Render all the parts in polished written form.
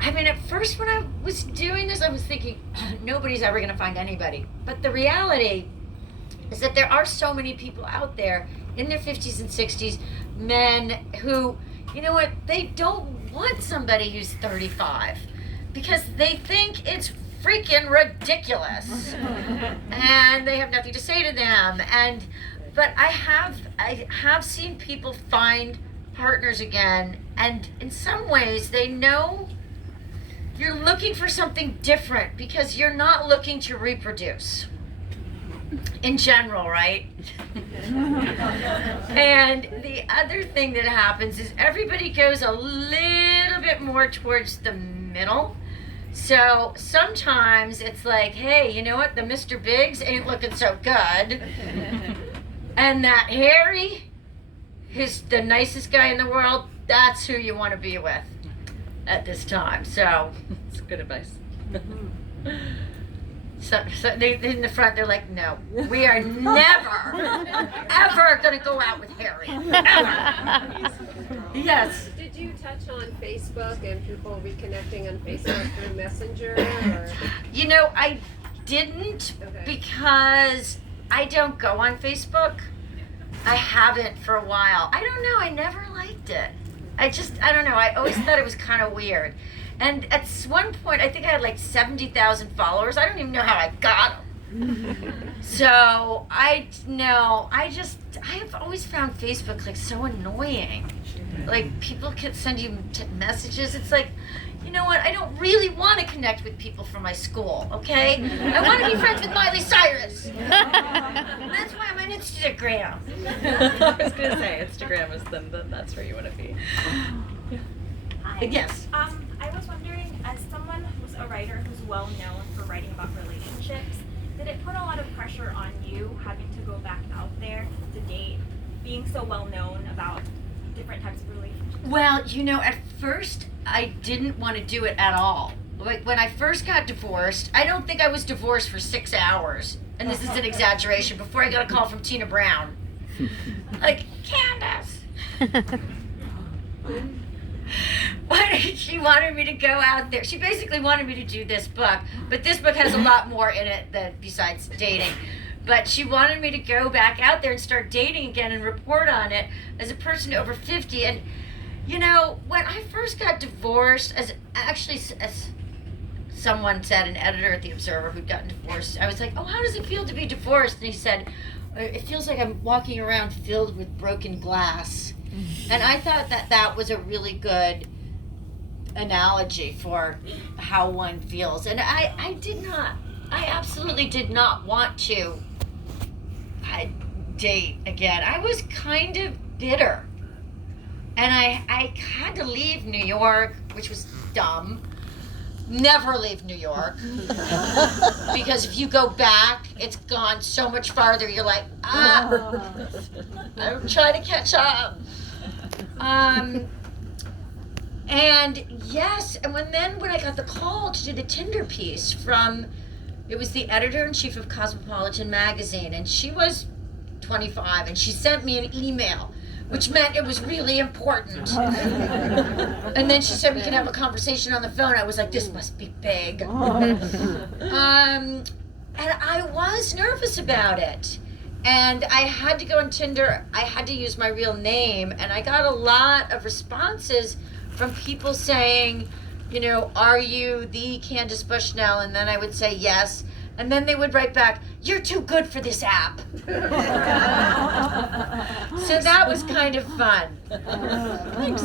I mean, at first when I was doing this, I was thinking, nobody's ever going to find anybody. But the reality is that there are so many people out there in their 50s and 60s, men who, you know what, they don't want somebody who's 35 because they think it's freaking ridiculous and they have nothing to say to them. But I have seen people find partners again, and in some ways they know you're looking for something different because you're not looking to reproduce in general, right? And the other thing that happens is everybody goes a little bit more towards the middle. So sometimes it's like, hey, you know what? The Mr. Biggs ain't looking so good. And that Harry, who's the nicest guy in the world, that's who you want to be with at this time. So That's good advice. So they in the front, they're like, no, we are never, ever going to go out with Harry. Ever. Yes. Did you touch on Facebook and people reconnecting on Facebook through Messenger? Or? You know, I didn't because I don't go on Facebook. I haven't for a while. I don't know. I never liked it. I don't know. I always thought it was kind of weird. And at one point, I think I had like 70,000 followers. I don't even know how I got them. So I have always found Facebook like so annoying. Like people can send you messages. It's like, you know what? I don't really want to connect with people from my school, okay? I want to be friends with Miley Cyrus. That's why I'm on Instagram. I was gonna say Instagram is that's where you want to be. Hi. Yes. I was wondering, as someone who's a writer who's well known for writing about relationships, did it put a lot of pressure on you having to go back out there to date, being so well known about different types of relationships? Well, you know, at first I didn't want to do it at all. Like when I first got divorced, I don't think I was divorced for 6 hours. And this is an exaggeration, before I got a call from Tina Brown. Like, Candace. She wanted me to go out there. She basically wanted me to do this book, but this book has a lot more in it than besides dating. But she wanted me to go back out there and start dating again and report on it as a person over 50. And you know, when I first got divorced, as someone said, an editor at the Observer who'd gotten divorced, I was like, oh, how does it feel to be divorced? And he said, it feels like I'm walking around filled with broken glass. And I thought that was a really good analogy for how one feels. And I absolutely did not want to date again. I was kind of bitter. And I had to leave New York, which was dumb. Never leave New York. Because if you go back, it's gone so much farther. You're like, I'm trying to catch up. And yes, and when I got the call to do the Tinder piece from, it was the editor-in-chief of Cosmopolitan magazine, and she was 25, and she sent me an email, which meant it was really important. And then she said we can have a conversation on the phone. I was like, this must be big. And I was nervous about it. And I had to go on Tinder. I had to use my real name. And I got a lot of responses from people saying, you know, are you the Candace Bushnell? And then I would say yes. And then they would write back, you're too good for this app. So that was kind of fun. Thanks.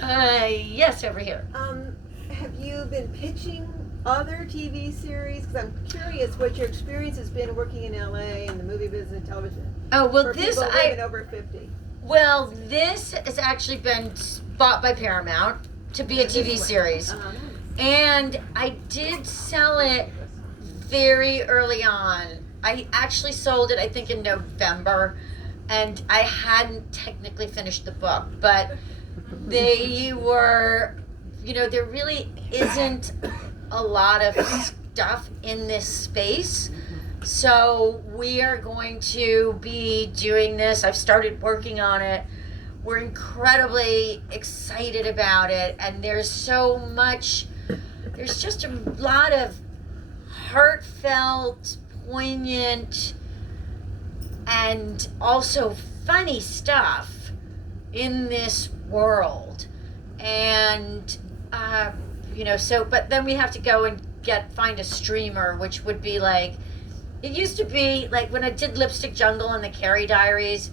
Yes, over here. Have you been pitching other TV series? Because I'm curious what your experience has been working in LA in the movie business and television. Oh, well, for this people living over 50. Well, this has actually been bought by Paramount to be a TV series. And I did sell it very early on. I actually sold it, I think, in November, and I hadn't technically finished the book, but they were, you know, there really isn't a lot of stuff in this space. So we are going to be doing this. I've started working on it we're incredibly excited about it, and there's just a lot of heartfelt, poignant, and also funny stuff in this world. And but then we have to go and find a streamer, which would be like, it used to be like when I did Lipstick Jungle and the Carrie Diaries,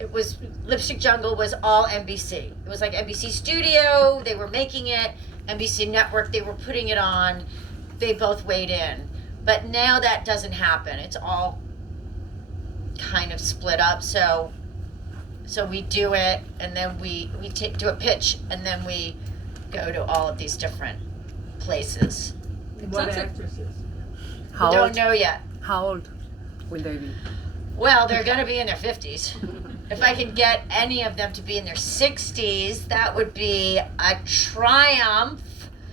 it was Lipstick Jungle was all NBC. It was like NBC Studio, they were making it, NBC Network, they were putting it on, they both weighed in. But now that doesn't happen. It's all kind of split up. So we do it, and then we do a pitch, and then we go to all of these different places. What actresses? We don't know yet. How old will they be? Well, they're going to be in their 50s. If I can get any of them to be in their 60s, that would be a triumph.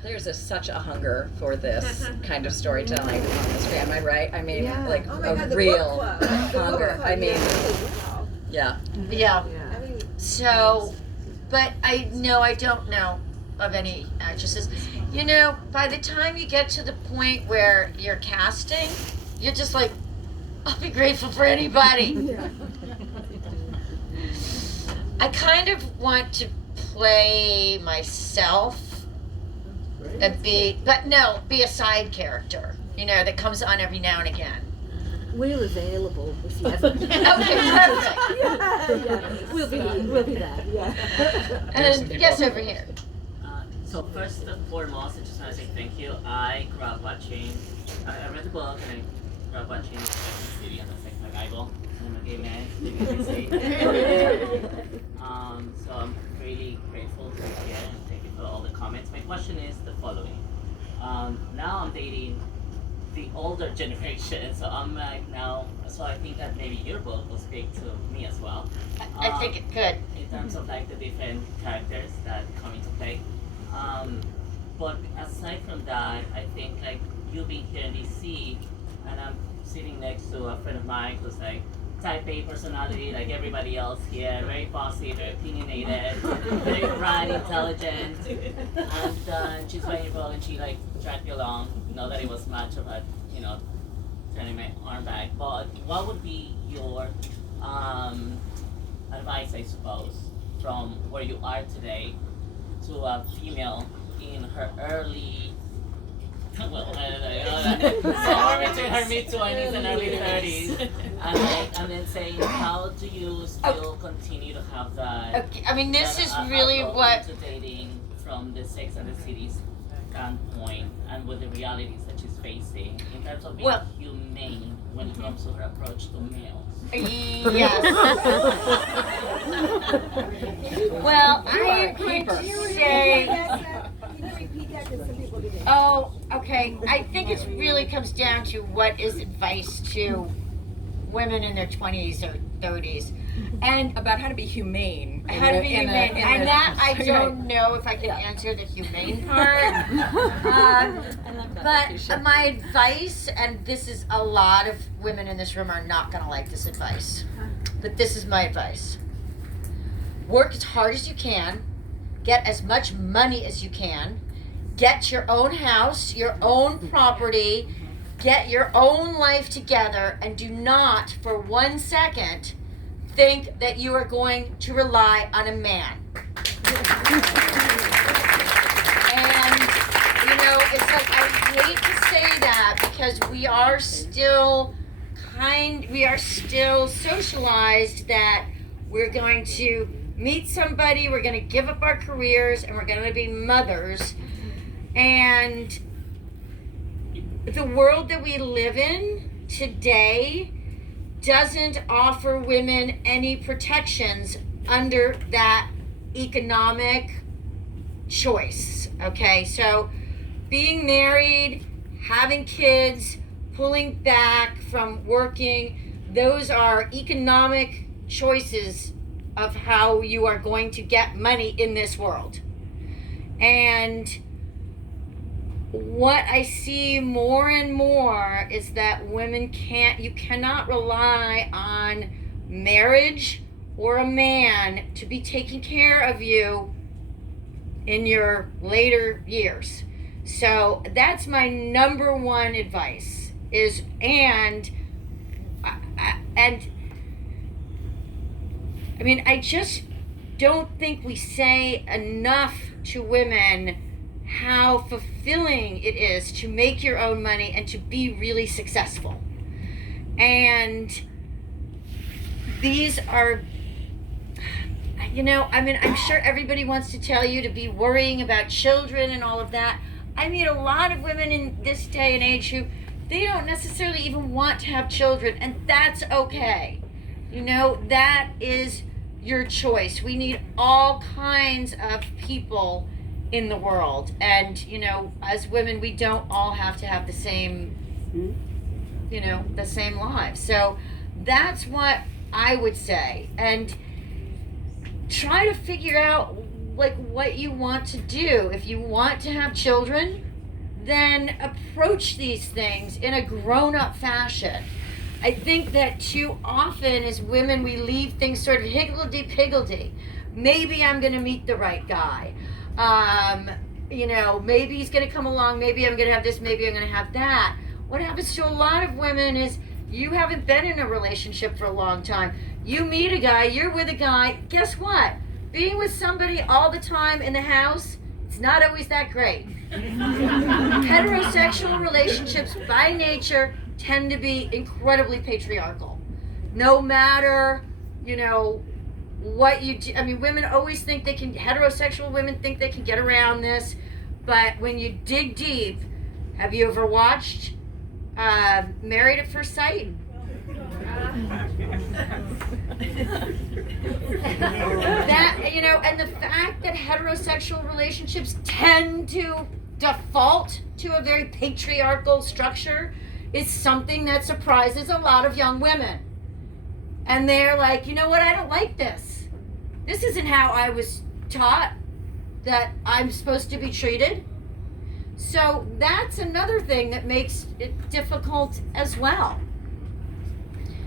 There's such a hunger for this kind of storytelling on the screen. Am I right? I mean, like Oh my a God, the real book club. The book hunger. club, I mean, wow. yeah. Yeah. I mean, So, but I don't know of any actresses. By the time you get to the point where you're casting, you're just like, I'll be grateful for anybody. I kind of want to play myself and be a side character, that comes on every now and again. We're available if you ever. Okay, perfect. We'll be there. Yeah. And yes, over here. So first and foremost, I just want to say thank you. I grew up watching, I read the book and I grew up watching Sex and the City, and that's like my Bible. I'm a gay man, living in the city. So I'm really grateful to be here and thank you for all the comments. My question is the following. Now I'm dating the older generation, so I'm like now, so I think that maybe your book will speak to me as well. I think it could. In terms of like the different characters that come into play. But aside from that, I think like you being here in DC, and I'm sitting next to a friend of mine who's like type A personality like everybody else here, very bossy, very opinionated, very bright, intelligent, and she's playing your role and she like dragged you along. Not that it was much of a, turning my arm back, but what would be your advice, I suppose, from where you are today to a female in her early, somewhere between her mid-20s and early 30s, and then saying, how do you still continue to have that? Okay, I mean, this is really outlook what. into dating from the Sex and the City standpoint, and with the realities that she's facing in terms of being humane when it comes to her approach to males. Yes. Well, I am going to say. Can you repeat that because some people didn't. Oh, okay. I think it really comes down to what is advice to women in their 20s or 30s. And About how to be humane. how to be humane. And that I don't know if I can answer the humane part. But my advice, and this is a lot of women in this room are not going to like this advice, but this is my advice. Work as hard as you can, get as much money as you can, get your own house, your own property, get your own life together, and do not for 1 second think that you are going to rely on a man. And, it's like, I hate to say that because we are still socialized that we're going to meet somebody, we're going to give up our careers, and we're going to be mothers. And the world that we live in today doesn't offer women any protections under that economic choice. Okay, so being married, having kids, pulling back from working, those are economic choices of how you are going to get money in this world. And what I see more and more is that women you cannot rely on marriage or a man to be taking care of you in your later years. So that's my number one advice is, and I mean, I just don't think we say enough to women how fulfilling it is to make your own money and to be really successful. And these are, I mean, I'm sure everybody wants to tell you to be worrying about children and all of that. I meet a lot of women in this day and age who they don't necessarily even want to have children, and that's okay. That is your choice. We need all kinds of people in the world, and as women, we don't all have to have the same the same lives. So that's what I would say, and try to figure out like what you want to do. If you want to have children, then approach these things in a grown-up fashion. I think that too often as women we leave things sort of higgledy-piggledy. Maybe I'm going to meet the right guy. Maybe he's going to come along, maybe I'm going to have this, maybe I'm going to have that. What happens to a lot of women is you haven't been in a relationship for a long time. You meet a guy, you're with a guy, guess what? Being with somebody all the time in the house, it's not always that great. Heterosexual relationships by nature tend to be incredibly patriarchal. No matter, what you do. I mean, women always think heterosexual women think they can get around this, but when you dig deep, have you ever watched Married at First Sight? And the fact that heterosexual relationships tend to default to a very patriarchal structure is something that surprises a lot of young women. And they're like, you know what, I don't like this. This isn't how I was taught that I'm supposed to be treated. So that's another thing that makes it difficult as well.